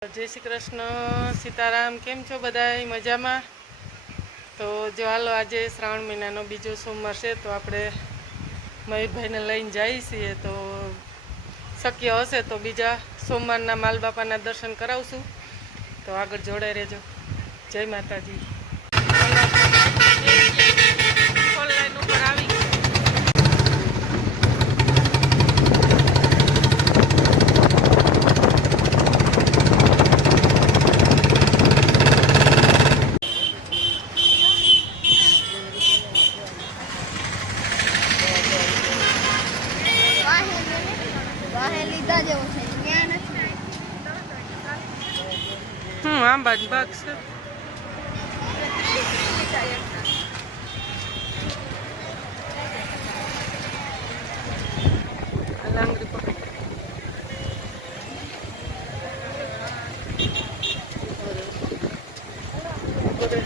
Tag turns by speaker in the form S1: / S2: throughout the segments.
S1: જય શ્રી કૃષ્ણ, સીતારામ, કેમ છો બધા મજામાં? તો જો હાલો આજે શ્રાવણ મહિનાનો બીજો સોમવાર છે, તો આપણે મયુરભાઈને લઈને જઈએ છીએ. તો શક્ય હશે તો બીજા સોમવારના માલ બાપાના દર્શન કરાવશું. તો આગળ જોડાઈ રહેજો. જય માતાજી ફોન લાઈન ઉપર આવી ગયા.
S2: વાહે લીધા જેવો છે.
S1: હમ આંબાજી બાગ છે આ લાંગડી પકડી ઊભો રહે.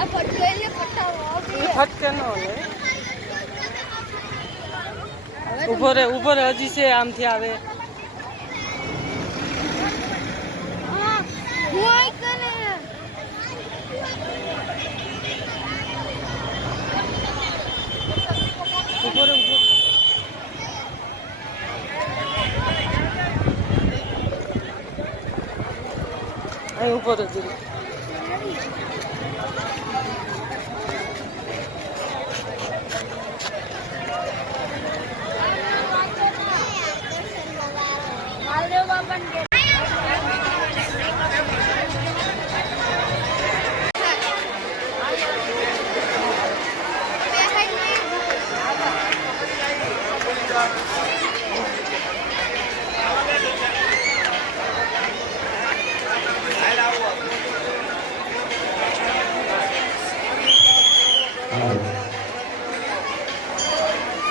S2: આ પટવેલી પટાવો
S1: એ ફટકે ન લે ઊભો રે ઊભો રે હજી છે આમથી આવે. ઊભો રે ઊભો. અહીં ઊભો રે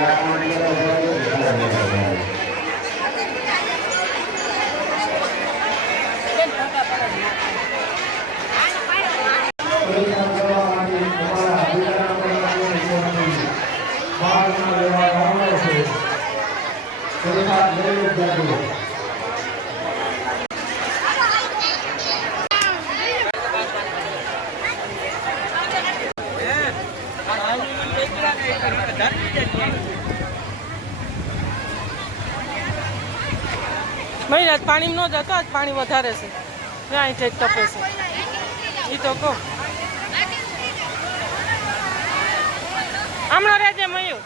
S3: Yeah.
S1: ભાઈ આજ પાણી ન જતો આજ પાણી વધારે છે. ક્યાં જઈ ટપે છે. એ તો કહો. હમણાં રહેજે મયુર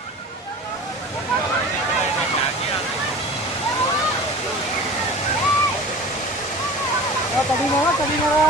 S1: સબસ્ક્રાઈબરો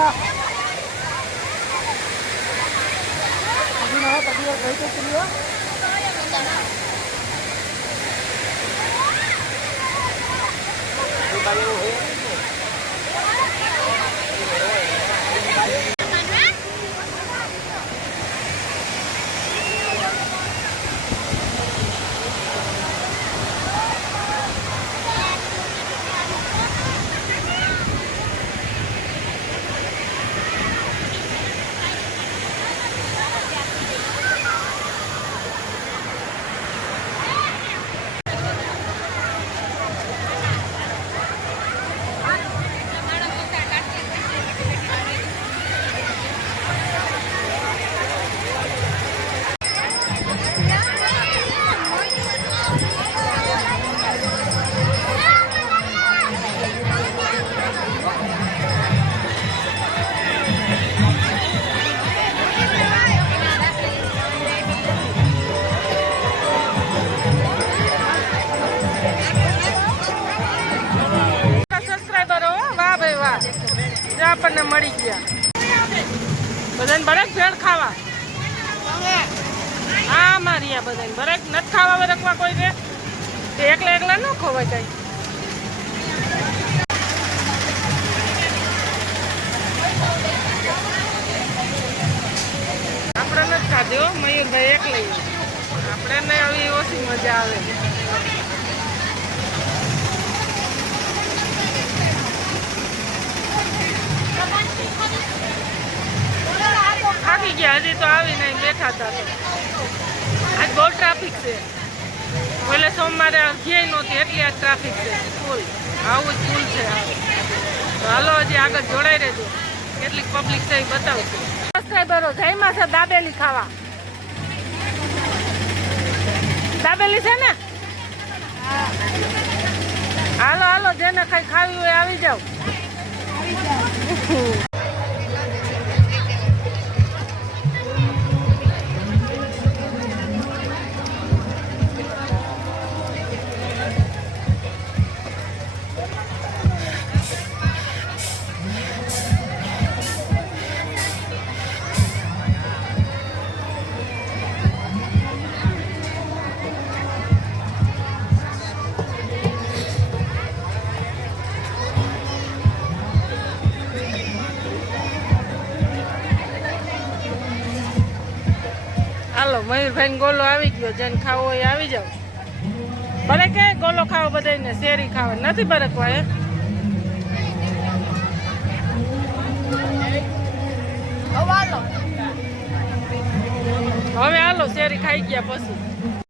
S1: આપણને મળી ગયા. બધાને બળે ભેળ ખાવા. હા, મારી આ બધાને બરાબર નથી ખાવા બરકવા કોઈ રે એકલા એકલા ન ખોવા કઈ. આપણે નથી ખાધી મયુરભાઈ એકલા. ને આવી ઓછી મજા આવે થાકી ગયા હજી તો આવીને અહીં બેઠા હતા આજ બહુ ટ્રાફિક છે. એટલે સોમવારે ક્યાંય નહોતી, એટલી આજ ટ્રાફિક છે. ફૂલ આવું જ ફૂલ છે. હાલો, હજી આગળ જોડાઈ રહેજો. કેટલીક પબ્લિક છે એ બતાવશું સબસ્ક્રાઈબરો જયમાં છે દાબેલી ખાવા. દાબેલી છે ને? હાલો હાલો, જેને કઈ ખાવી હોય આવી જાવ મયુરભાઈ ગોલો આવી ગયો જેને ખાવો એ આવી જાવ ભલે કે ગોલો ખાવો બધાને શેરી ખાવા. નથી બરકવા એ હવે હાલો શેરી ખાઈ ગયા પછી.